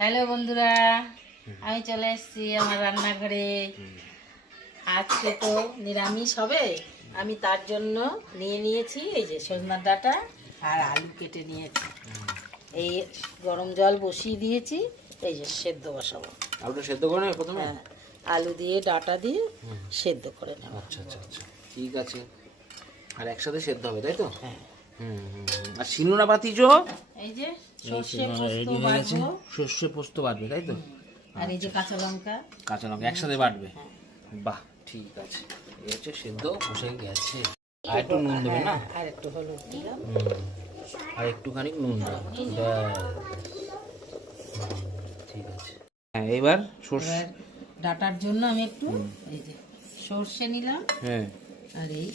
Hello বন্ধুরা, আমি চলে এসেছি আমার রান্নাঘরে। আজকে তো নিরামিষ হবে, আমি তার জন্য নিয়েছি এই যে সজনার ডাঁটা আর আলু কেটে নিয়েছি। এই গরম জল বসিয়ে দিয়েছি, এই যে সেদ্ধ বসাবো। আলুটা সেদ্ধ করে নেবে প্রথমে? হ্যাঁ, আলু দিয়ে ডাঁটা দিয়ে সেদ্ধ করে নেব। আচ্ছা আচ্ছা আচ্ছা, ঠিক আছে। আর একসাথে সেদ্ধ হবে, তাই তো? হ্যাঁ। আর শিলনোড়া পাতিছো? এই যে সর্ষে পোস্ত বাটবো। সর্ষে পোস্ত বাটবে, তাই তো? আর এই যে কাঁচা লঙ্কা। কাঁচা লঙ্কা একসাথে বাটবে? বাহ, ঠিক আছে। এই হচ্ছে সেদ্ধ বসে গেছে। আর একটু নুন দেবে না? আর একটু হলুদ দিলাম। আর একটুখানি নুন দেবে। ঠিক আছে। হ্যাঁ, এবার সর্ষে ডাটার জন্য আমি একটু এই যে সর্ষে নিলাম। হ্যাঁ, আর এই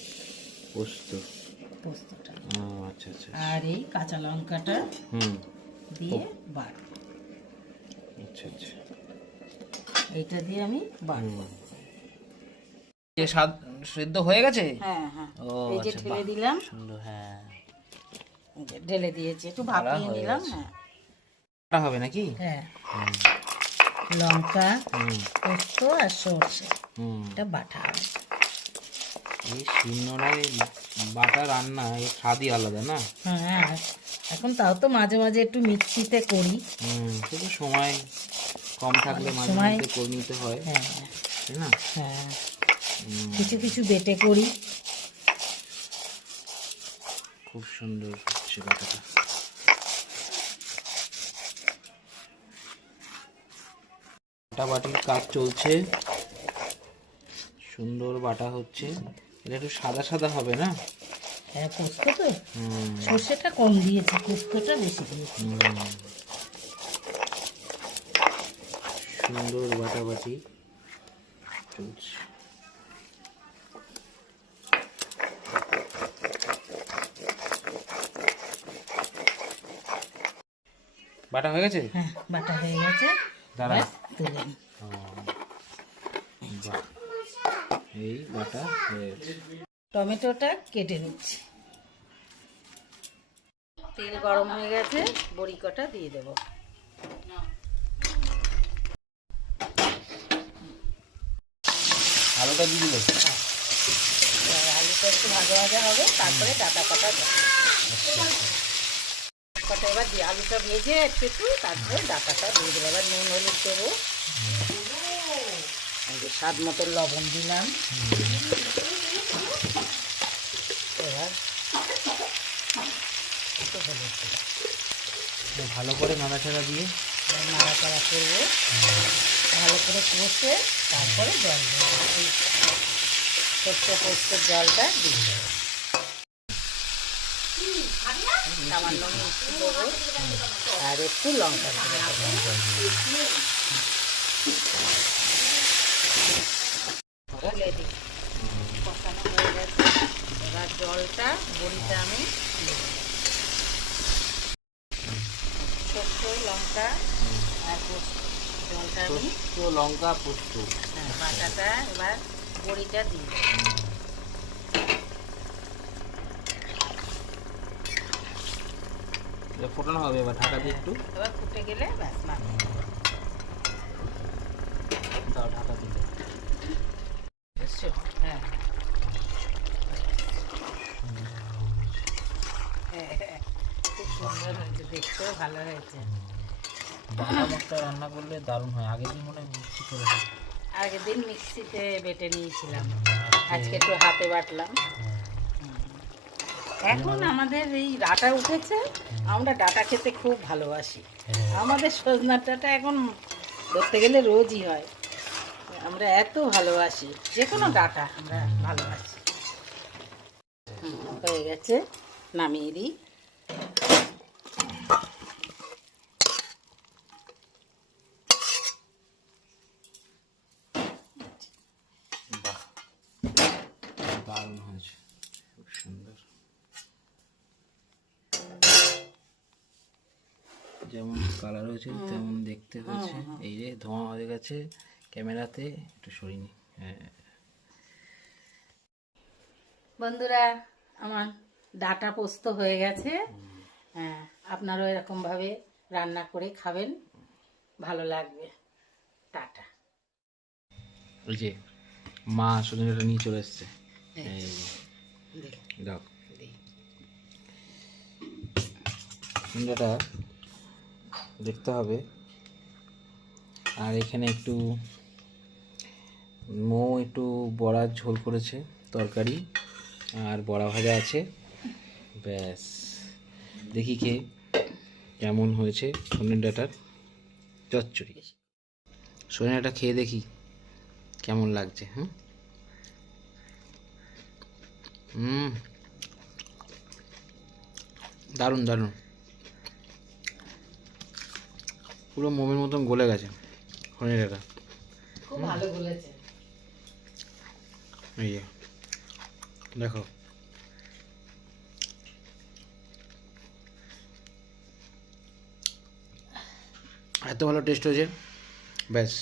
পোস্তটা। আচ্ছা আচ্ছা। আর এই কাঁচা লঙ্কাটা দিয়ে বাটবো। আচ্ছা আচ্ছা, এইটা দিয়ে আমি বাটবো। যে স্বাদ সেদ্ধ হয়ে গেছে? হ্যাঁ হ্যাঁ, ও এই যে আচ্ছা, ঢেলে দিলাম। সুন্দর। হ্যাঁ, এই যে ঢেলে দিয়েছি, একটু ভাপিয়ে নিলাম। হ্যাঁ, এটা হবে নাকি? হ্যাঁ, লঙ্কা পোস্ত আর সর্ষে এটা বাটা হবে। এই শিলনোড়ায় বাটা রান্না এর স্বাদই আলাদা না? হ্যাঁ, এখন তাও তো মাঝে মাঝে একটু মিক্সিতে করি। কিন্তু সময় কম থাকলে মাঝে সময় মাঝে করে নিতে হয়, হ্যাঁ তাই না? হ্যাঁ, কিছু কিছু বেটে করি। খুব সুন্দর হচ্ছে বাটাটা। বাটা বাটির কাজ চলছে, সুন্দর বাটা হচ্ছে। এটা একটু সাদা সাদা হবে না? হ্যাঁ, পোস্ত তো সর্ষেটা কম দিয়েছি, পোস্তটা বেশি দিয়েছি। সুন্দর বাটা বাটি চলছে। বাটা হয়ে গেছে? হ্যাঁ, বাটা হয়ে গেছে। দাঁড়া, তুলে নিই। বাহ, এই বাটা হয়ে গেছে। টমেটোটা কেটে নিচ্ছি। তেল গরম হয়ে গেছে, বড়ি কটা দিয়ে দেবো। আলুটা দিয়ে দিলে? আলুটা একটু ভাজা ভাজা হবে, তারপরে ডাটা কটা দেবো। কটা এবার দিয়ে আলুটা ভেজে একটু একটু, তারপরে ডাটাটা দিয়ে দেবো। এবার নুন হলুদ দেবো, স্বাদ মতো লবণ দিলাম। এবার একটু হলুদ দিলাম। ভালো করে নাড়াচাড়া দিয়ে নাড়াচাড়া করবো, ভালো করে কষে তারপরে জল দেবো। এই সর্ষে পোস্তের জলটা দিয়ে দেবো। সামান্য মিষ্টি দেবো আর একটু লঙ্কা দেবো। রেডি, কষানো হয়ে গেছে। এবার জলটা বড়িটা আমি দিয়ে দেবো। সর্ষে লঙ্কা আর পোস্ত জলটা আমি লঙ্কা পোস্ত বাটাটা এবার বড়িটা দিই। ফোটানো হবে, এবার ঢাকা দিয়ে একটু এবার ফুটে গেলে ব্যাস নামিয়ে নেব। দাও, ঢাকা দিলে এসছে। হ্যাঁ খুব সুন্দর হয়েছে, দেখতেও ভালো হয়েছে। বাটা মশলা রান্না করলে দারুণ হয়। আগের দিন মনে হয় মিক্সি করে আগের দিন মিক্সিতে বেটে নিয়েছিলাম, আজকে একটু হাতে বাটলাম। এখন আমাদের এই ডাটা উঠেছে, আমরা ডাটা খেতে খুব ভালোবাসি। আমাদের সজনার ডাটা এখন ধরতে গেলে রোজই হয়। আমরা এত ভালোবাসি, যে কোনো ডাটা আমরা ভালোবাসি। হয়ে গেছে, নামিয়ে দিই। দারুণ হয়েছে, খুব সুন্দর। যেমন কালার হয়েছে তেমন দেখতে হয়েছে। এই যে ধোঁয়া হয়ে গেছে, ক্যামেরাতে একটু সরিনি। হ্যাঁ বন্ধুরা, আমার ডাটা পোস্ত হয়ে গেছে। হ্যাঁ, আপনারাও এরকমভাবে রান্না করে খাবেন, ভালো লাগবে। টাটা। ওই যে মা সজনেটা নিয়ে চলে এসছে, এই দাও সজনেটা দেখতে হবে। আর এখানে একটু একটু বড়ার ঝোল করেছে, তরকারি আর বড়া ভাজা আছে, ব্যাস। দেখি খেয়ে কেমন হয়েছে সজনে ডাঁটার চচ্চড়ি। সজনে ডাঁটা খেয়ে দেখি কেমন লাগছে। দারুণ দারুণ, পুরো মোমের মতন গলে গেছে সজনে ডাঁটা। খুব ভালো বলেছে। এই যে দেখো, এত ভালো টেস্ট হয়েছে, ব্যাস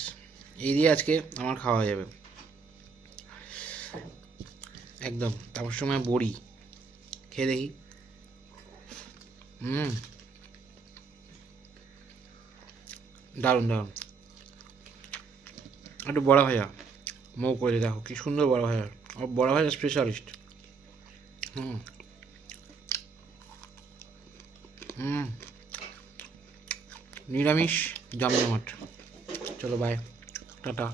এই দিয়ে আজকে আমার খাওয়া হয়ে যাবে একদম। তারপর সময় বড়ি খেয়ে দেখি। দারুণ দারুণ। একটু বড়া ভাজা মৌ করে, দেখো কি সুন্দর বড়া ভাজা, বড়া ভাজা স্পেশালিস্ট। নিরামিষ জমজমাট। চলো বাই, টাটা।